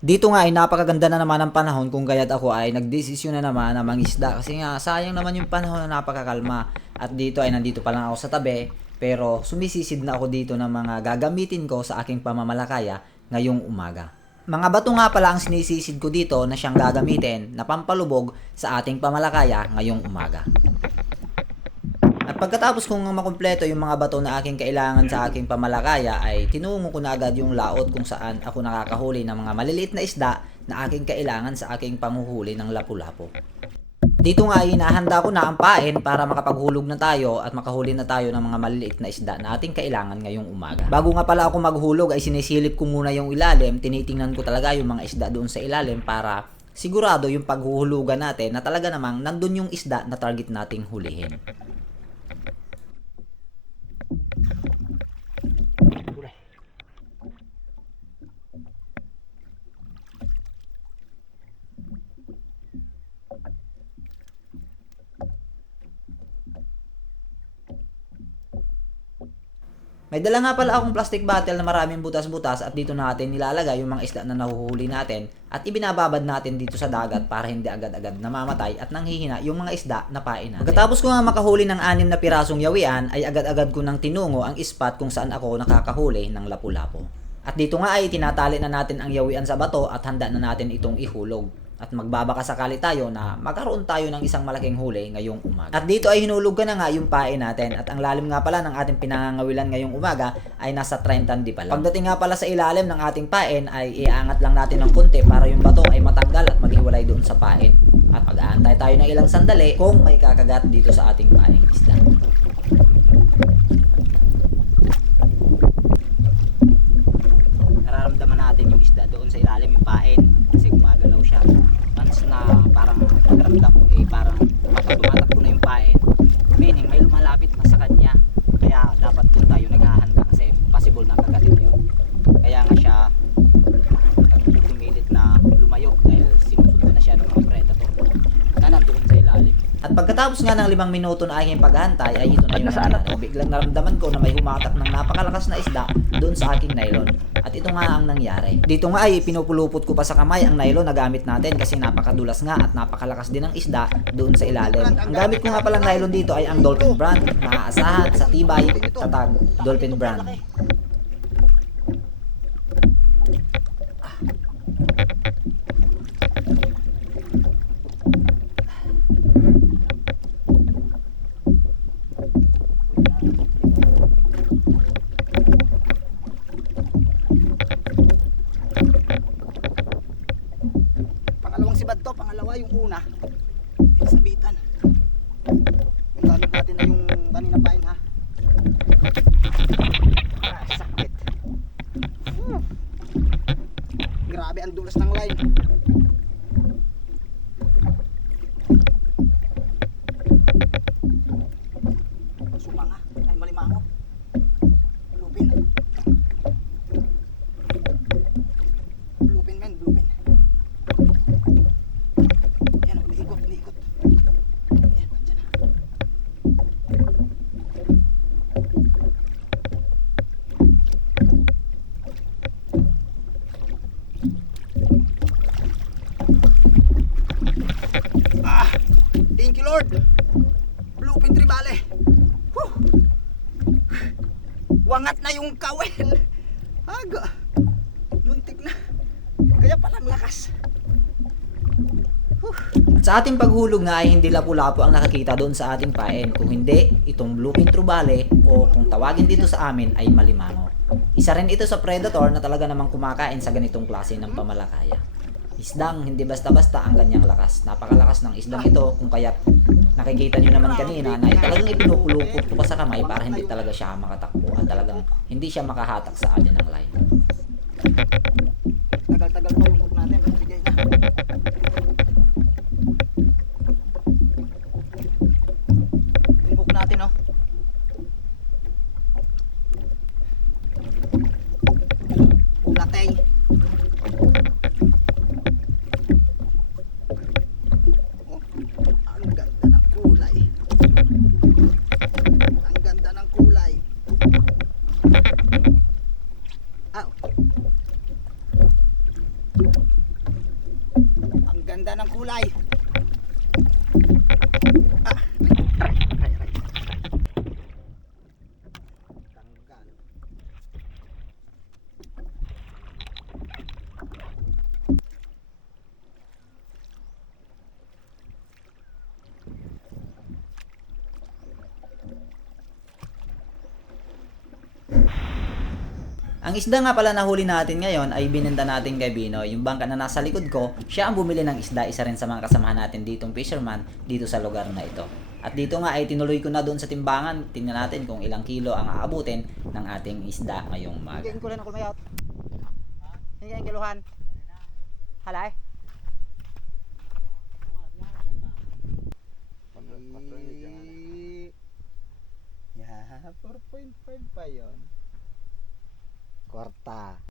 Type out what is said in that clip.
Dito nga ay napakaganda na naman ng panahon kung kaya't ako ay nagdesisyon na naman na mangisda kasi nga sayang naman yung panahon na napakakalma at dito ay nandito pa lang ako sa tabi pero sumisisid na ako dito ng mga gagamitin ko sa aking pamamalakaya ngayong umaga. Mga bato nga pala ang sinisisid ko dito na siyang gagamitin na pampalubog sa ating pamalakaya ngayong umaga. At pagkatapos kong makumpleto yung mga bato na aking kailangan sa aking pamalakaya ay tinungo ko na agad yung laot kung saan ako nakakahuli ng mga maliliit na isda na aking kailangan sa aking panguhuli ng lapu-lapu. Dito nga ay inahanda ko na ang pain para makapaghulog na tayo at makahuli na tayo ng mga maliliit na isda na ating kailangan ngayong umaga. Bago nga pala ako maghulog ay sinisilip ko muna yung ilalim, tinitingnan ko talaga yung mga isda doon sa ilalim para sigurado yung paghuhulugan natin na talaga namang nandun yung isda na target nating hulihin. May dala nga pala akong plastic bottle na maraming butas-butas at dito natin nilalagay yung mga isda na nahuhuli natin at ibinababad natin dito sa dagat para hindi agad-agad namamatay at nanghihina yung mga isda na pain natin. Pagkatapos ko nga makahuli ng 6 na pirasong yawian ay agad-agad ko nang tinungo ang spot kung saan ako nakakahuli ng lapu-lapu. At dito nga ay tinatali na natin ang yawian sa bato at handa na natin itong ihulog. At magbabaka sakali tayo na magkaroon tayo ng isang malaking huli ngayong umaga. At dito ay hinulog ka na nga yung pain natin. At ang lalim nga pala ng ating pinangangawilan ngayong umaga ay nasa 30 di pala. Pagdating nga pala sa ilalim ng ating pain ay iangat lang natin ng konti para yung bato ay matanggal at maghiwalay doon sa pain. At mag-aantay tayo ng ilang sandali kung may kakagat dito sa ating paing isda. Nararamdaman natin yung isda doon sa ilalim, yung pain, kasi gumagalaw siya. Once na parang nagramdam mo parang tumatakbo na yung pain, meaning may lumalapit na sa kanya. Kaya dapat doon tayo naghahanda kasi possible na kagatin yun. Kaya nga siya nagpupumilit na lumayo dahil sinusundan na siya ng mga predator na nandoon sa ilalim. At pagkatapos nga ng 5 minuto na aking paghantay ay ito na yung nangyari. Biglang naramdaman ko na may humatak ng napakalakas na isda doon sa aking nylon. At ito nga ang nangyari. Dito nga ay pinupulupot ko pa sa kamay ang nylon na gamit natin kasi napakadulas nga at napakalakas din ng isda doon sa ilalim. Ang gamit ko nga palang nylon dito ay ang Dolphin brand. Maaasahan sa tibay, tatag, Dolphin brand. Pangalawang sibad to, pangalawa yung una. Sabitan. Yung gamit natin na yung kanina pain ha. Sakit. Grabe ang dulas ng line. Sumanga. Ay malimango. Lupin. Lupin men, lupin. Yan, uliikot, uliikot. Yan, andyan na. Thank you Lord. Bluefin tribale. Whew. Wangat na yung kawel. Aga. Muntik na. Kaya palang lakas. At sa ating paghulog nga ay hindi lapu-lapu ang nakakita doon sa ating pain. Kung hindi, itong bluefin trubale o kung tawagin dito sa amin ay malimango. Isa rin ito sa predator na talaga namang kumakain sa ganitong klase ng pamalakaya. Isdang hindi basta-basta ang kanyang lakas. Napakalakas ng isdang ito kung kaya nakikita nyo naman kanina na talagang ipinupulupot ko pa sa kamay para hindi talaga siya makatakbo at talagang hindi siya makahatak sa atin ng line. Tagal-tagal pa yung hook natin. Bigay na. Yung hook natin oh. Ulatay. Oh, ang ganda ng kulay. Ang ganda ng kulay. Ah, Ang ganda ng kulay. Ah, aray. Tanggal. Ang isda nga pala na huli natin ngayon ay binenta natin kay Bino. Yung bangka na nasa likod ko, siya ang bumili ng isda. Isa rin sa mga kasamahan natin ditong fisherman dito sa lugar na ito. At dito nga ay tinuloy ko na doon sa timbangan. Tingnan natin kung ilang kilo ang aabutin ng ating isda ngayong umaga. Hinggain ko lang ako mayat. Hinggain kiluhan. Halay. Yeah, 4.5 pa yun. Kwarta.